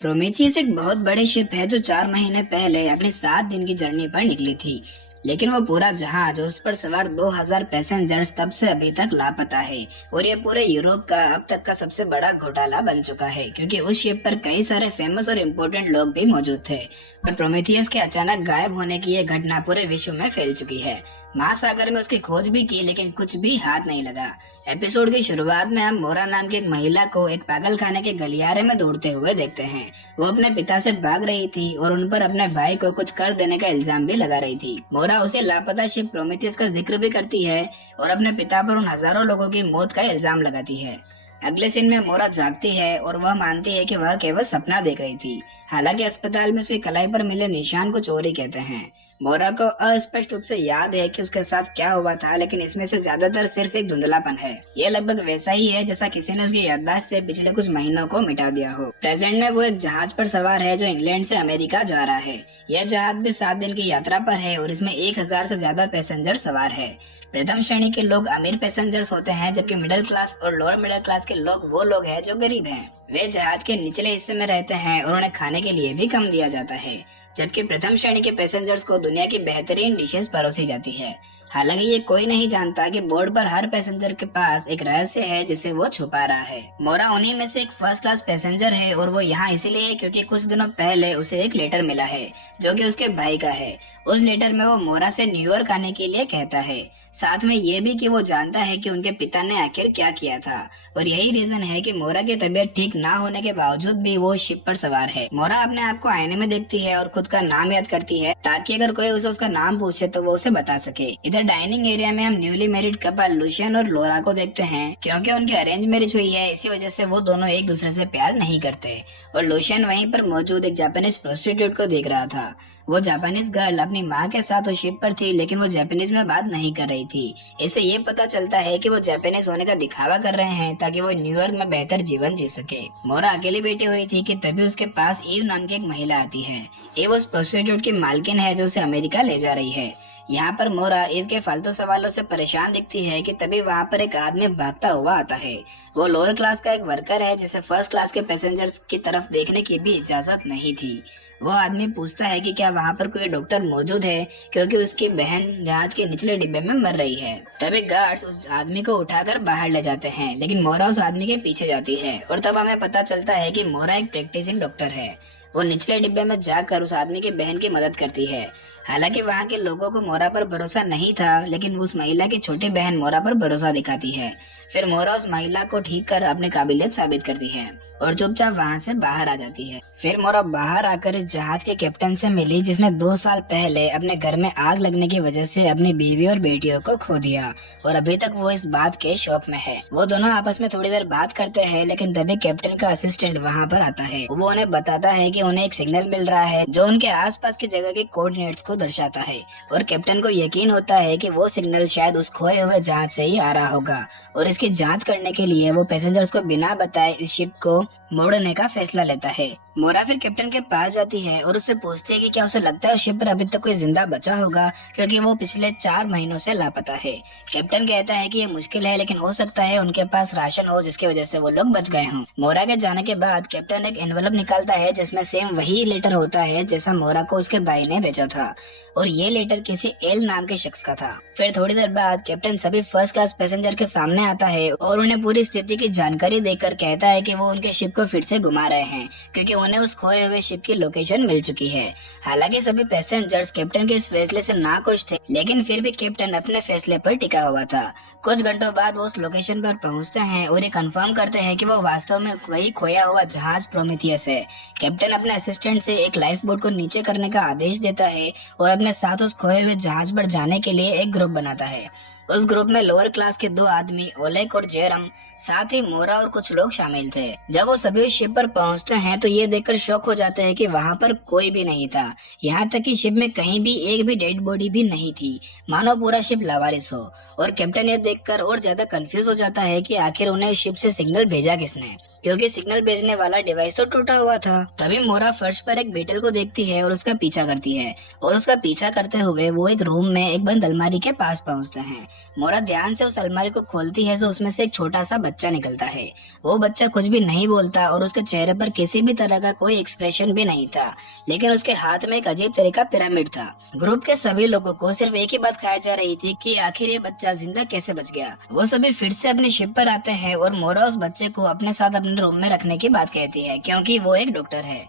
Prometheus एक बहुत बड़ी शिप है जो 4 महीने पहले अपनी 7 दिन की जर्नी पर निकली थी। लेकिन वो पूरा जहाज और उस पर सवार 2000 पैसेंजर्स तब से अभी तक लापता है। और ये पूरे यूरोप का अब तक का सबसे बड़ा घोटाला बन चुका है, क्योंकि उस शिप पर कई सारे फेमस और इम्पोर्टेंट लोग भी मौजूद थे। पर प्रोमेथियस के अचानक गायब होने की ये घटना पूरे विश्व में फैल चुकी है। महासागर में उसकी खोज भी की, लेकिन कुछ भी हाथ नहीं लगा। एपिसोड की शुरुआत में हम मोरा नाम की एक महिला को एक पागल खाने के गलियारे में दौड़ते हुए देखते हैं। वो अपने पिता से भाग रही थी और उन पर अपने भाई को कुछ कर देने का इल्जाम भी लगा रही थी। मोरा उसे लापता शिप प्रोमेथियस का जिक्र भी करती है और अपने पिता पर उन हजारों लोगों की मौत का इल्जाम लगाती है। अगले सीन में मोरा जागती है और वह मानती है कि वह केवल सपना देख रही थी। हालांकि अस्पताल में उसकी कलाई पर मिले निशान को चोरी कहते हैं। मोरा को अस्पष्ट रूप से याद है कि उसके साथ क्या हुआ था, लेकिन इसमें से ज्यादातर सिर्फ एक धुंधलापन है। ये लगभग वैसा ही है जैसा किसी ने उसकी याददाश्त से पिछले कुछ महीनों को मिटा दिया हो। प्रेजेंट में वो एक जहाज पर सवार है जो इंग्लैंड से अमेरिका जा रहा है। यह जहाज भी 7 दिन की यात्रा पर है और इसमें 1000 से ज्यादा पैसेंजर सवार है। प्रथम श्रेणी के लोग अमीर पैसेंजर्स होते हैं, जबकि मिडिल क्लास और लोअर मिडिल क्लास के लोग वो लोग हैं जो गरीब हैं। वे जहाज के निचले हिस्से में रहते हैं और उन्हें खाने के लिए भी कम दिया जाता है, जबकि प्रथम श्रेणी के पैसेंजर्स को दुनिया की बेहतरीन डिशेस परोसी जाती है। हालांकि ये कोई नहीं जानता कि बोर्ड पर हर पैसेंजर के पास एक रहस्य है जिसे वो छुपा रहा है। मोरा उन्हीं में से एक फर्स्ट क्लास पैसेंजर है और वो यहाँ इसीलिए है क्योंकि कुछ दिनों पहले उसे एक लेटर मिला है जो कि उसके भाई का है। उस लेटर में वो मोरा से न्यूयॉर्क आने के लिए कहता है, साथ में ये भी कि वो जानता है कि उनके पिता ने आखिर क्या किया था। और यही रीजन है कि मोरा की तबीयत ठीक ना होने के बावजूद भी वो शिप पर सवार है। मोरा अपने आप को आईने में देखती है और खुद का नाम याद करती है ताकि अगर कोई उसे उसका नाम पूछे तो वो उसे बता सके। इधर डाइनिंग एरिया में हम न्यूली मैरिड कपल लुशियन और लोरा को देखते हैं। क्योंकि उनकी अरेंज मैरिज हुई है, इसी वजह से वो दोनों एक दूसरे से प्यार नहीं करते। और लुशियन वहीं पर मौजूद एक जापानीज प्रोस्टिट्यूट को देख रहा था। वो जापानीज गर्ल अपनी माँ के साथ उस शिप पर थी, लेकिन वो जापानीज में बात नहीं कर रही थी। इससे ये पता चलता है कि वो जापानीज होने का दिखावा कर रहे हैं ताकि वो न्यूयॉर्क में बेहतर जीवन जी सके। मोरा अकेली बैठी हुई थी कि तभी उसके पास ईव नाम की एक महिला आती है। ईव उस प्रोस्टिट्यूट की मालकिन है जो उसे अमेरिका ले जा रही है। यहाँ पर मोरा ईव के फालतू सवालों से परेशान दिखती है कि तभी वहाँ पर एक आदमी भागता हुआ आता है। वो लोअर क्लास का एक वर्कर है जिसे फर्स्ट क्लास के पैसेंजर्स की तरफ देखने की भी इजाजत नहीं थी। वो आदमी पूछता है कि क्या वहाँ पर कोई डॉक्टर मौजूद है, क्योंकि उसकी बहन जहाज के निचले डिब्बे में मर रही है। तभी गार्ड्स उस आदमी को उठाकर बाहर ले जाते हैं, लेकिन मोरा उस आदमी के पीछे जाती है और तब हमें पता चलता है कि मोरा एक प्रैक्टिसिंग डॉक्टर है। वो निचले डिब्बे में जाकर उस आदमी की बहन की मदद करती है। हालांकि वहाँ के लोगों को मोरा पर भरोसा नहीं था, लेकिन उस महिला की छोटी बहन मोरा पर भरोसा दिखाती है। फिर मोरा उस महिला को ठीक कर अपनी काबिलियत साबित करती है और चुपचाप वहाँ से बाहर आ जाती है। फिर मोरा बाहर आकर इस जहाज के कैप्टन से मिली जिसने 2 साल पहले अपने घर में आग लगने की वजह से अपनी बीवी और बेटियों को खो दिया और अभी तक वो इस बात के शौक में है। वो दोनों आपस में थोड़ी देर बात करते हैं, लेकिन तभी कैप्टन का असिस्टेंट वहाँ पर आता है। वो उन्हें बताता है कि उन्हें एक सिग्नल मिल रहा है जो उनके आसपास की जगह के कोऑर्डिनेट्स को दर्शाता है और कैप्टन को यकीन होता है कि वो सिग्नल शायद उस खोए हुए जहाज से ही आ रहा होगा। और इसकी जांच करने के लिए वो पैसेंजर्स को बिना बताए इस शिप को मोड़ने का फैसला लेता है। मोरा फिर कैप्टन के पास जाती है और उससे पूछती है कि क्या उसे लगता है उस शिप पर अभी तक कोई जिंदा बचा होगा, क्योंकि वो पिछले 4 महीनों से लापता है। कैप्टन कहता है कि ये मुश्किल है, लेकिन हो सकता है उनके पास राशन हो जिसकी वजह से वो लोग बच गए हों। मोरा के जाने के बाद कैप्टन एक एनवलप निकालता है जिसमें सेम वही लेटर होता है जैसा मोरा को उसके भाई ने भेजा था, और ये लेटर किसी एल नाम के शख्स का था। फिर थोड़ी देर बाद कैप्टन सभी फर्स्ट क्लास पैसेंजर के सामने आता है और उन्हें पूरी स्थिति की जानकारी देकर कहता है कि वो उनके शिप को फिर से घुमा रहे हैं, क्योंकि उन्हें उस खोए हुए शिप की लोकेशन मिल चुकी है। हालांकि सभी पैसेंजर्स कैप्टन के इस फैसले से नाखुश थे, लेकिन फिर भी कैप्टन अपने फैसले पर टिका हुआ था। कुछ घंटों बाद वो उस लोकेशन पर पहुंचते हैं और ये कंफर्म करते हैं कि वो वास्तव में वही खोया हुआ जहाज प्रोमेथियस है। कैप्टन अपने असिस्टेंट से एक लाइफ बोट को नीचे करने का आदेश देता है और अपने साथ उस खोए हुए जहाज पर जाने के लिए एक ग्रुप बनाता है। उस ग्रुप में लोअर क्लास के 2 आदमी ओलेग और जेरम, साथ ही मोरा और कुछ लोग शामिल थे। जब वो सभी शिप पर पहुंचते हैं तो ये देखकर शॉक हो जाते हैं कि वहाँ पर कोई भी नहीं था। यहाँ तक कि शिप में कहीं भी एक भी डेड बॉडी भी नहीं थी, मानो पूरा शिप लावारिस हो। और कैप्टन ये देखकर और ज्यादा कंफ्यूज हो जाता है कि आखिर उन्हें शिप से सिग्नल भेजा किसने। क्योंकि सिग्नल भेजने वाला डिवाइस तो टूटा हुआ था। तभी मोरा फर्श पर एक बीटल को देखती है और उसका पीछा करती है, और उसका पीछा करते हुए वो एक रूम में एक बंद अलमारी के पास पहुंचते हैं। मोरा ध्यान से उस अलमारी को खोलती है तो उसमें से एक छोटा सा बच्चा निकलता है। वो बच्चा कुछ भी नहीं बोलता और उसके चेहरे पर किसी भी तरह का कोई एक्सप्रेशन भी नहीं था, लेकिन उसके हाथ में एक अजीब तरह का पिरामिड था। ग्रुप के सभी लोगों को सिर्फ एक ही बात खाई जा रही थी कि आखिर ये बच्चा जिंदा कैसे बच गया। वो सभी फिर से अपनी शिप पर आते हैं और मोरा उस बच्चे को अपने साथ अपने रूम में रखने की बात कहती है, क्योंकि वो एक डॉक्टर है।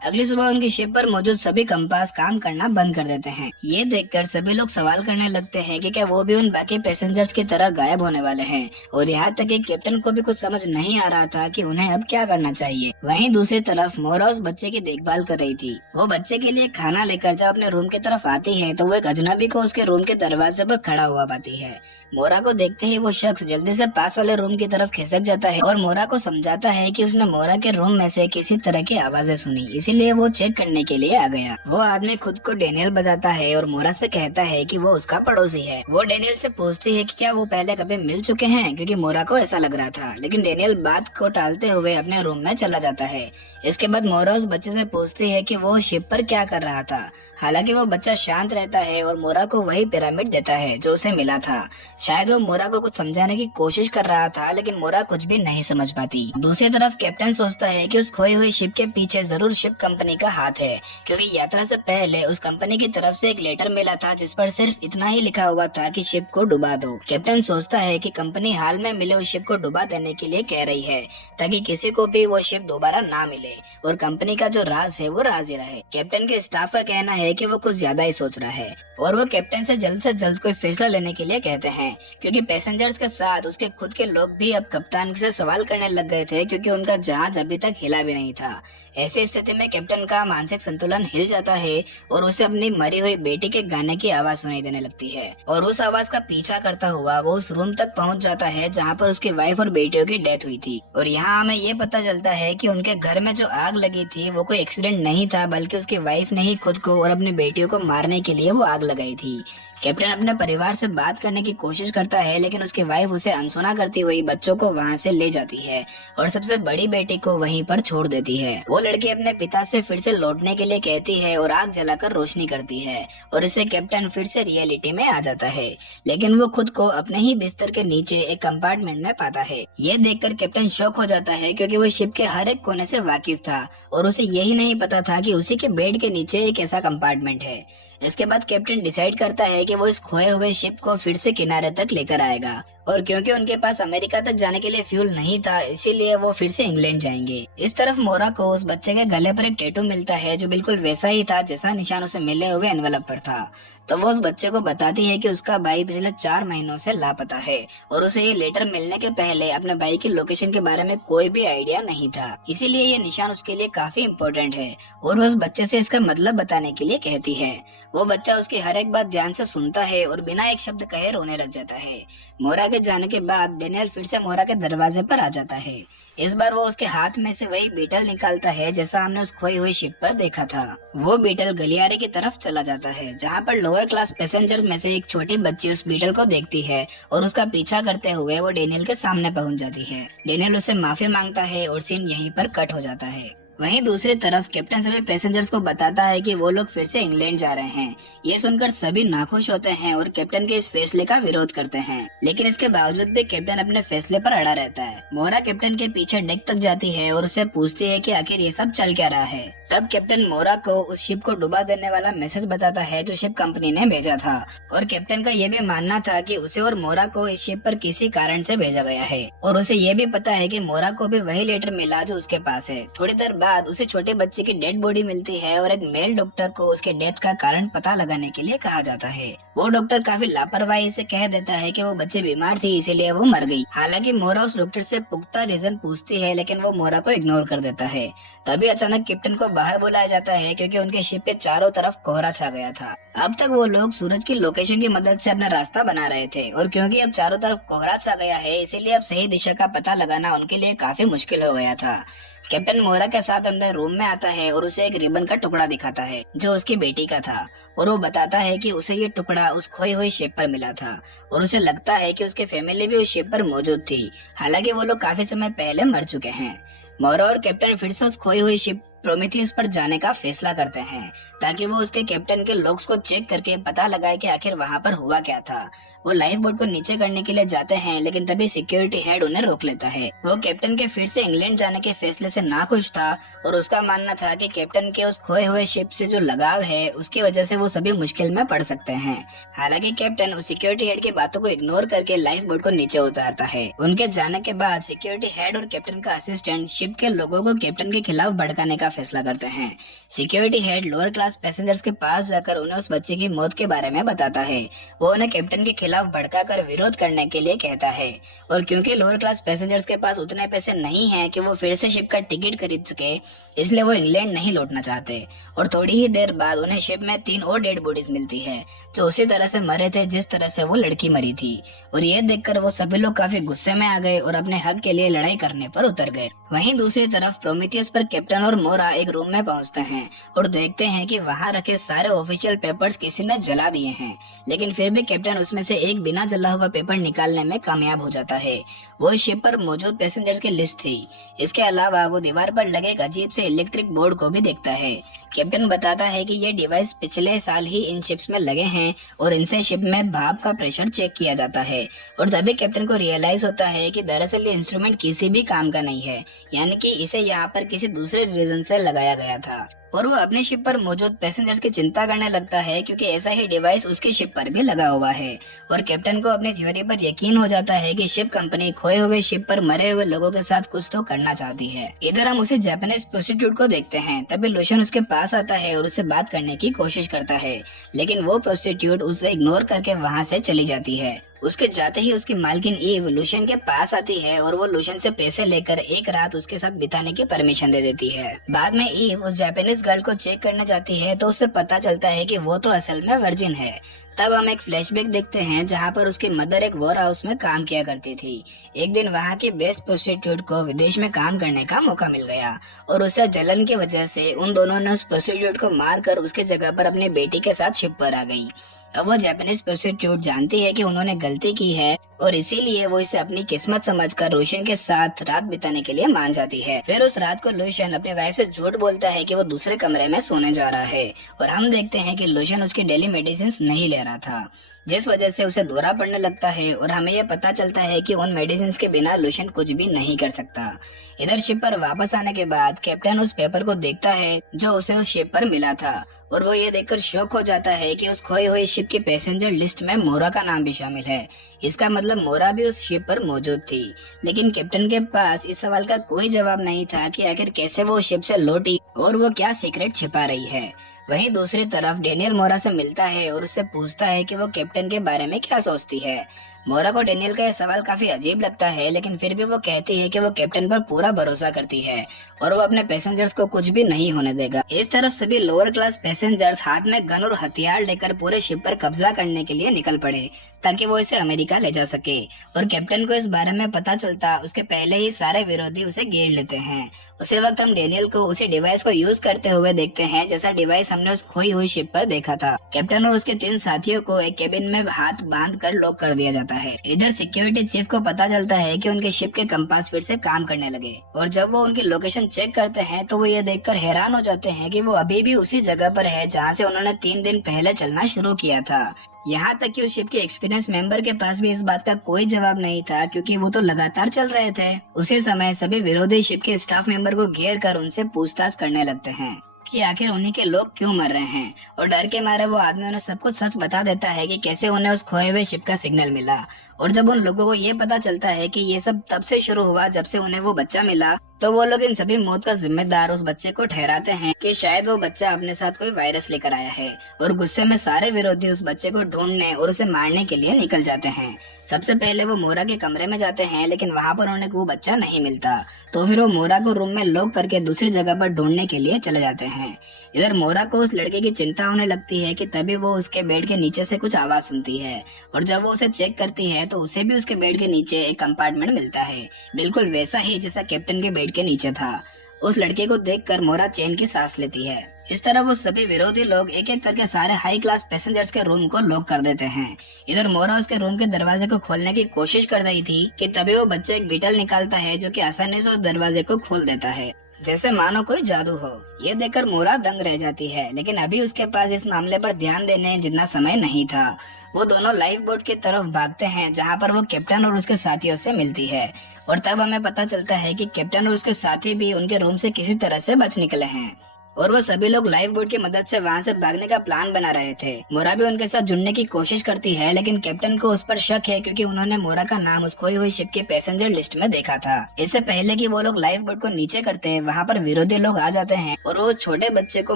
अगली सुबह उनकी शिप पर मौजूद सभी कंपास काम करना बंद कर देते हैं। ये देखकर सभी लोग सवाल करने लगते हैं कि क्या वो भी उन बाकी पैसेंजर्स की तरह गायब होने वाले हैं, और यहाँ तक कि कैप्टन को भी कुछ समझ नहीं आ रहा था कि उन्हें अब क्या करना चाहिए। वहीं दूसरी तरफ मोरा उस बच्चे की देखभाल कर रही थी। वो बच्चे के लिए खाना लेकर जब अपने रूम की तरफ आती है तो वो एक अजनबी को उसके रूम के दरवाजे पर खड़ा हुआ पाती है। मोरा को देखते ही वो शख्स जल्दी से पास वाले रूम की तरफ खिसक जाता है और मोरा को समझाता है कि उसने मोरा के रूम में से किसी तरह की आवाजें सुनी, इसीलिए वो चेक करने के लिए आ गया। वो आदमी खुद को डेनियल बताता है और मोरा से कहता है कि वो उसका पड़ोसी है। वो डेनियल से पूछती है कि क्या वो पहले कभी मिल चुके हैं, क्योंकि मोरा को ऐसा लग रहा था, लेकिन डेनियल बात को टालते हुए अपने रूम में चला जाता है। इसके बाद मोरा उस बच्चे से पूछती है कि वो शिप पर क्या कर रहा था। हालांकि वो बच्चा शांत रहता है और मोरा को वही पिरामिड देता है जो उसे मिला था। शायद वो मोरा को कुछ समझाने की कोशिश कर रहा था, लेकिन मोरा कुछ भी नहीं समझ पाती। दूसरी तरफ कैप्टन सोचता है कि उस खोई हुई शिप के पीछे जरूर शिप कंपनी का हाथ है, क्योंकि यात्रा से पहले उस कंपनी की तरफ से एक लेटर मिला था जिस पर सिर्फ इतना ही लिखा हुआ था कि शिप को डुबा दो। कैप्टन सोचता है कि कंपनी हाल में मिले उस शिप को डुबा देने के लिए कह रही है, ताकि किसी को भी वो शिप दोबारा ना मिले और कंपनी का जो राज है वो राज ही रहे। कैप्टन के स्टाफ का कहना है कि वो कुछ ज्यादा ही सोच रहा है और वो कैप्टन से जल्द कोई फैसला लेने के लिए कहते हैं, क्योंकि पैसेंजर्स के साथ उसके खुद के लोग भी अब कप्तान से सवाल करने लग गए थे, क्योंकि उनका जहाज अभी तक हिला भी नहीं था। ऐसी स्थिति में कैप्टन का मानसिक संतुलन हिल जाता है और उसे अपनी मरी हुई बेटी के गाने की आवाज सुनाई देने लगती है, और उस आवाज का पीछा करता हुआ वो उस रूम तक पहुंच जाता है जहां पर उसकी वाइफ और बेटियों की डेथ हुई थी। और यहाँ हमें ये पता चलता है कि उनके घर में जो आग लगी थी वो कोई एक्सीडेंट नहीं था, बल्कि उसकी वाइफ ने ही खुद को और अपनी बेटियों को मारने के लिए वो आग लगाई थी। कैप्टन अपने परिवार से बात करने की कोशिश करता है, लेकिन उसकी वाइफ उसे अनसुना करती हुई बच्चों को वहां से ले जाती है और सबसे बड़ी बेटी को वहीं पर छोड़ देती है। वो लड़की अपने पिता से फिर से लौटने के लिए कहती है और आग जलाकर रोशनी करती है, और इससे कैप्टन फिर से रियलिटी में आ जाता है, लेकिन वो खुद को अपने ही बिस्तर के नीचे एक कंपार्टमेंट में पाता है। ये देखकर कैप्टन शॉक हो जाता है, क्योंकि वो शिप के हर एक कोने से वाकिफ था और उसे यही नहीं पता था कि उसी के बेड के नीचे एक ऐसा कंपार्टमेंट है। इसके बाद कैप्टन डिसाइड करता है कि वो इस खोए हुए शिप को फिर से किनारे तक लेकर आएगा, और क्योंकि उनके पास अमेरिका तक जाने के लिए फ्यूल नहीं था, इसीलिए वो फिर से इंग्लैंड जाएंगे। इस तरफ मोरा को उस बच्चे के गले पर एक टैटू मिलता है जो बिल्कुल वैसा ही था जैसा निशान उसे मिले हुए एनवेलप पर था। तो वो उस बच्चे को बताती है कि उसका भाई पिछले 4 महीनों से लापता है और उसे ये लेटर मिलने के पहले अपने भाई की लोकेशन के बारे में कोई भी आइडिया नहीं था, इसीलिए ये निशान उसके लिए काफी इम्पोर्टेंट है, और वो उस बच्चे से इसका मतलब बताने के लिए कहती है। वो बच्चा उसकी हर एक बात ध्यान से सुनता है और बिना एक शब्द कहे रोने लग जाता है। मोरा के जाने के बाद डेनियल फिर से मोरा के दरवाजे पर आ जाता है। इस बार वो उसके हाथ में से वही बीटल निकालता है जैसा हमने उस खोई हुई शिप पर देखा था। वो बीटल गलियारे की तरफ चला जाता है, जहाँ पर लोअर क्लास पैसेंजर में से एक छोटी बच्ची उस बीटल को देखती है और उसका पीछा करते हुए वो डेनियल के सामने पहुँच जाती है। डेनियल उससे माफी मांगता है और सीन यहीं पर कट हो जाता है। वहीं दूसरी तरफ कैप्टन सभी पैसेंजर्स को बताता है कि वो लोग फिर से इंग्लैंड जा रहे हैं। ये सुनकर सभी नाखुश होते हैं और कैप्टन के इस फैसले का विरोध करते हैं, लेकिन इसके बावजूद भी कैप्टन अपने फैसले पर अड़ा रहता है। मोरा कैप्टन के पीछे डेक तक जाती है और उससे पूछती है कि आखिर ये सब चल क्या रहा है। तब कैप्टन मोरा को उस शिप को डुबा देने वाला मैसेज बताता है जो शिप कंपनी ने भेजा था, और कैप्टन का ये भी मानना था कि उसे और मोरा को इस शिप पर किसी कारण से भेजा गया है, और उसे ये भी पता है कि मोरा को भी वही लेटर मिला जो उसके पास है। थोड़ी देर बाद उसे छोटे बच्चे की डेड बॉडी मिलती है और एक मेल डॉक्टर को उसके डेथ का कारण पता लगाने के लिए कहा जाता है। वो डॉक्टर काफी लापरवाही से कह देता है कि वो बच्चे बीमार थी इसीलिए वो मर गई। हालांकि मोरा उस डॉक्टर से पुख्ता रीजन पूछती है, लेकिन वो मोरा को इग्नोर कर देता है। तभी अचानक कैप्टन को बाहर बुलाया जाता है, क्योंकि उनके शिप के चारों तरफ कोहरा छा गया था। अब तक वो लोग सूरज की लोकेशन की मदद से अपना रास्ता बना रहे थे, और क्योंकि अब चारों तरफ कोहरा छा गया है इसीलिए अब सही दिशा का पता लगाना उनके लिए काफी मुश्किल हो गया था। कैप्टन मोरा के साथ अपने रूम में आता है और उसे एक रिबन का टुकड़ा दिखाता है जो उसकी बेटी का था, और वो बताता है कि उसे ये टुकड़ा उस खोई हुई शिप पर मिला था और उसे लगता है कि उसकी फैमिली भी उस शिप पर मौजूद थी, हालांकि वो लोग काफी समय पहले मर चुके हैं। मोरा और कैप्टन फिर से उस खोई हुई शिप प्रोमीथियस पर जाने का फैसला करते हैं ताकि वो उसके कैप्टन के लॉग्स को चेक करके पता लगाए कि आखिर वहाँ पर हुआ क्या था। वो लाइफ बोट को नीचे करने के लिए जाते हैं, लेकिन तभी सिक्योरिटी हेड उन्हें रोक लेता है। वो कैप्टन के फिर से इंग्लैंड जाने के फैसले से नाखुश था और उसका मानना था कि कैप्टन के उस खोए हुए शिप से जो लगाव है उसकी वजह से वो सभी मुश्किल में पड़ सकते हैं। हालांकि कैप्टन उस सिक्योरिटी हेड की बातों को इग्नोर करके लाइफ बोट को नीचे उतारता है। उनके जाने के बाद सिक्योरिटी हेड और कैप्टन का असिस्टेंट शिप के लोगों को कैप्टन के खिलाफ भड़काने का फैसला करते हैं। Security head lower class passengers के पास जाकर उन्हें उस बच्चे की मौत के बारे में बताता है। वो उन्हें कैप्टन के खिलाफ भड़काकर विरोध करने के लिए कहता है, और क्योंकि लोअर क्लास पैसेंजर्स के पास उतने पैसे नहीं हैं कि वो फिर से शिप का टिकट खरीद सके, इसलिए वो इंग्लैंड नहीं लौटना चाहते। और थोड़ी ही देर बाद उन्हें शिप में 3 और डेड बॉडीज मिलती है जो उसी तरह से मरे थे जिस तरह से वो लड़की मरी थी। और ये देखकर वो सभी लोग काफी गुस्से में आ गए और अपने हक के लिए लड़ाई करने पर उतर गए। वहीं दूसरी तरफ प्रोमीथियस पर कैप्टन और मोरा एक रूम में पहुंचते हैं और देखते हैं कि वहां रखे सारे ऑफिशियल पेपर्स किसी ने जला दिए हैं, लेकिन फिर भी कैप्टन उसमें से एक बिना जला हुआ पेपर निकालने में कामयाब हो जाता है। वो शिप पर मौजूद पैसेंजर्स की लिस्ट थी। इसके अलावा वो दीवार पर लगे एक अजीब से इलेक्ट्रिक बोर्ड को भी देखता है। कैप्टन बताता है कि ये डिवाइस पिछले साल ही इन शिप्स में लगे हैं और इनसे शिप में भाप का प्रेशर चेक किया जाता है। और तभी कैप्टन को रियलाइज होता है कि दरअसल ये इंस्ट्रूमेंट किसी भी काम का नहीं है, यानी कि इसे यहाँ पर किसी दूसरे रीजन से लगाया गया था। और वो अपने शिप पर मौजूद पैसेंजर्स की चिंता करने लगता है क्योंकि ऐसा ही डिवाइस उसकी शिप पर भी लगा हुआ है। और कैप्टन को अपनी थ्योरी पर यकीन हो जाता है कि शिप कंपनी खोए हुए शिप पर मरे हुए लोगों के साथ कुछ तो करना चाहती है। इधर हम उसे जापानीज प्रोस्टिट्यूट को देखते हैं। तभी लूशन उसके पास आता है और उससे बात करने की कोशिश करता है, लेकिन वो प्रोस्टिट्यूट उसे इग्नोर करके वहाँ से चली जाती है। उसके जाते ही उसकी मालकिन ईव लूशन के पास आती है और वो लूशन से पैसे लेकर एक रात उसके साथ बिताने की परमिशन दे देती है। बाद में ईव उस जापानीज गर्ल को चेक करने जाती है तो उससे पता चलता है कि वो तो असल में वर्जिन है। तब हम एक फ्लैशबैक देखते हैं जहाँ पर उसकी मदर एक वॉर हाउस में काम किया करती थी। एक दिन वहाँ की बेस्ट प्रोस्टिट्यूट को विदेश में काम करने का मौका मिल गया और उससे जलन की वजह से उन दोनों ने उस प्रोस्टिट्यूट को मारकर उसके जगह पर अपनी बेटी के साथ शिप पर आ गई। अब वो जापानीज प्रोस्टिट्यूट जानती है कि उन्होंने गलती की है और इसीलिए वो इसे अपनी किस्मत समझकर रोशन के साथ रात बिताने के लिए मान जाती है। फिर उस रात को लूशन अपनी वाइफ से झूठ बोलता है कि वो दूसरे कमरे में सोने जा रहा है और हम देखते हैं कि लूशन उसकी डेली मेडिसिन नहीं ले रहा था, जिस वजह से उसे दौरा पड़ने लगता है और हमें यह पता चलता है कि उन मेडिसिन के बिना लूशन कुछ भी नहीं कर सकता। इधर शिप पर वापस आने के बाद कैप्टन उस पेपर को देखता है जो उसे उस शिप पर मिला था और वो ये देखकर शॉक हो जाता है कि उस खोई हुई शिप की पैसेंजर लिस्ट में मोरा का नाम भी शामिल है। इसका मतलब मोरा भी उस शिप पर मौजूद थी, लेकिन कैप्टन के पास इस सवाल का कोई जवाब नहीं था कि आखिर कैसे वो शिप से लौटी और वो क्या सीक्रेट छिपा रही है। वहीं दूसरी तरफ डेनियल मोरा से मिलता है और उससे पूछता है कि वो कैप्टन के बारे में क्या सोचती है। मोरा को डेनियल का यह सवाल काफी अजीब लगता है, लेकिन फिर भी वो कहती है कि वो कैप्टन पर पूरा भरोसा करती है और वो अपने पैसेंजर्स को कुछ भी नहीं होने देगा। इस तरफ सभी लोअर क्लास पैसेंजर्स हाथ में गन और हथियार लेकर पूरे शिप पर कब्जा करने के लिए निकल पड़े ताकि वो इसे अमेरिका ले जा सके। और कैप्टन को इस बारे में पता चलता उसके पहले ही सारे विरोधी उसे घेर लेते हैं। उसी वक्त हम डेनियल को उसी डिवाइस को यूज करते हुए देखते हैं जैसा डिवाइस हमने उस खोई हुई शिप पर देखा था। कैप्टन और उसके 3 साथियों को एक केबिन में हाथ बांध कर लॉक कर दिया जाता है। इधर सिक्योरिटी चीफ को पता चलता है कि उनके शिप के कंपास फिर से काम करने लगे और जब वो उनकी लोकेशन चेक करते हैं तो वो ये देखकर हैरान हो जाते हैं कि वो अभी भी उसी जगह पर है जहाँ से उन्होंने 3 दिन पहले चलना शुरू किया था। यहाँ तक कि उस शिप के एक्सपीरियंस मेंबर के पास भी इस बात का कोई जवाब नहीं था क्योंकि वो तो लगातार चल रहे थे। उसी समय सभी विरोधी शिप के स्टाफ मेंबर को घेर कर उनसे पूछताछ करने लगते हैं कि आखिर उन्हीं के लोग क्यों मर रहे हैं, और डर के मारे वो आदमी उन्हें सब कुछ सच बता देता है कि कैसे उन्हें उस खोए हुए शिप का सिग्नल मिला। और जब उन लोगों को ये पता चलता है कि ये सब तब से शुरू हुआ जब से उन्हें वो बच्चा मिला, तो वो लोग इन सभी मौत का जिम्मेदार उस बच्चे को ठहराते हैं कि शायद वो बच्चा अपने साथ कोई वायरस लेकर आया है। और गुस्से में सारे विरोधी उस बच्चे को ढूंढने और उसे मारने के लिए निकल जाते हैं। सबसे पहले वो मोरा के कमरे में जाते हैं, लेकिन वहाँ पर उन्हें वो बच्चा नहीं मिलता, तो फिर वो मोरा को रूम में लॉक करके दूसरी जगह पर ढूंढने के लिए चले जाते हैं। इधर मोरा को उस लड़के की चिंता होने लगती है कि तभी वो उसके बेड के नीचे से कुछ आवाज सुनती है और जब वो उसे चेक करती है तो उसे भी उसके बेड के नीचे एक कंपार्टमेंट मिलता है, बिल्कुल वैसा ही जैसा कैप्टन के बेड के नीचे था। उस लड़के को देखकर मोरा चैन की सांस लेती है। इस तरह वो सभी विरोधी लोग एक एक करके सारे हाई क्लास पैसेंजर्स के रूम को लॉक कर देते हैं। इधर मोरा उसके रूम के दरवाजे को खोलने की कोशिश कर रही थी कि तभी वो बच्चा एक बीटल निकालता है जो कि आसानी से उस दरवाजे को खोल देता है, जैसे मानो कोई जादू हो। ये देखकर मोरा दंग रह जाती है, लेकिन अभी उसके पास इस मामले पर ध्यान देने जितना समय नहीं था। वो दोनों लाइफ बोट की तरफ भागते हैं जहाँ पर वो कैप्टन और उसके साथियों से मिलती है, और तब हमें पता चलता है कि कैप्टन और उसके साथी भी उनके रूम से किसी तरह से बच निकले हैं और वो सभी लोग लाइफ बोट की मदद से वहाँ से भागने का प्लान बना रहे थे। मोरा भी उनके साथ जुड़ने की कोशिश करती है, लेकिन कैप्टन को उस पर शक है क्योंकि उन्होंने मोरा का नाम उस खोई हुई शिप के पैसेंजर लिस्ट में देखा था। इससे पहले कि वो लोग लाइफ बोट को नीचे करते हैं, वहाँ पर विरोधी लोग आ जाते हैं और वो छोटे बच्चे को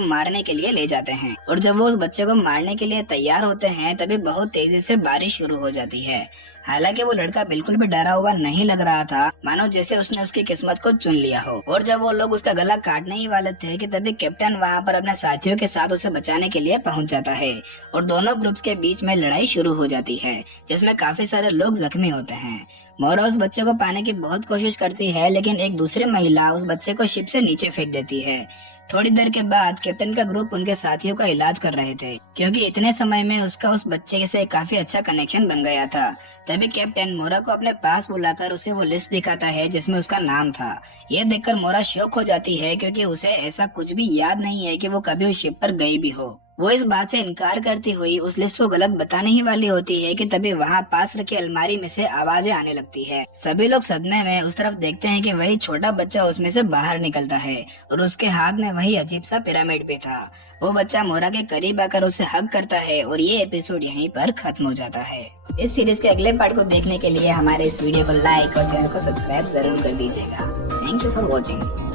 मारने के लिए ले जाते हैं। और जब वो उस बच्चे को मारने के लिए तैयार होते हैं तभी बहुत तेजी से बारिश शुरू हो जाती है। हालांकि वो लड़का बिल्कुल भी डरा हुआ नहीं लग रहा था, मानो जैसे उसने उसकी किस्मत को चुन लिया हो। और जब वो लोग उसका गला काटने ही वाले थे कि तभी कैप्टन वहाँ पर अपने साथियों के साथ उसे बचाने के लिए पहुँच जाता है और दोनों ग्रुप्स के बीच में लड़ाई शुरू हो जाती है, जिसमें काफी सारे लोग जख्मी होते हैं। मोरा उस बच्चे को पाने की बहुत कोशिश करती है, लेकिन एक दूसरी महिला उस बच्चे को शिप से नीचे फेंक देती है। थोड़ी देर के बाद कैप्टन का ग्रुप उनके साथियों का इलाज कर रहे थे, क्योंकि इतने समय में उसका उस बच्चे से काफी अच्छा कनेक्शन बन गया था। तभी कैप्टन मोरा को अपने पास बुलाकर उसे वो लिस्ट दिखाता है जिसमें उसका नाम था। ये देखकर मोरा शॉक हो जाती है, क्योंकि उसे ऐसा कुछ भी याद नहीं है कि वो कभी उस शिप पर गई भी हो। वो इस बात से इनकार करती हुई उस लिस्ट को गलत बताने ही वाली होती है कि तभी वहाँ पास रखी अलमारी में से आवाजें आने लगती है। सभी लोग सदमे में उस तरफ देखते हैं कि वही छोटा बच्चा उसमें से बाहर निकलता है और उसके हाथ में वही अजीब सा पिरामिड भी था। वो बच्चा मोरा के करीब आकर उसे हग करता है और ये एपिसोड यहीं पर खत्म हो जाता है। इस सीरीज के अगले पार्ट को देखने के लिए हमारे इस वीडियो को लाइक और चैनल को सब्सक्राइब जरूर कर दीजिएगा। Thank you for watching.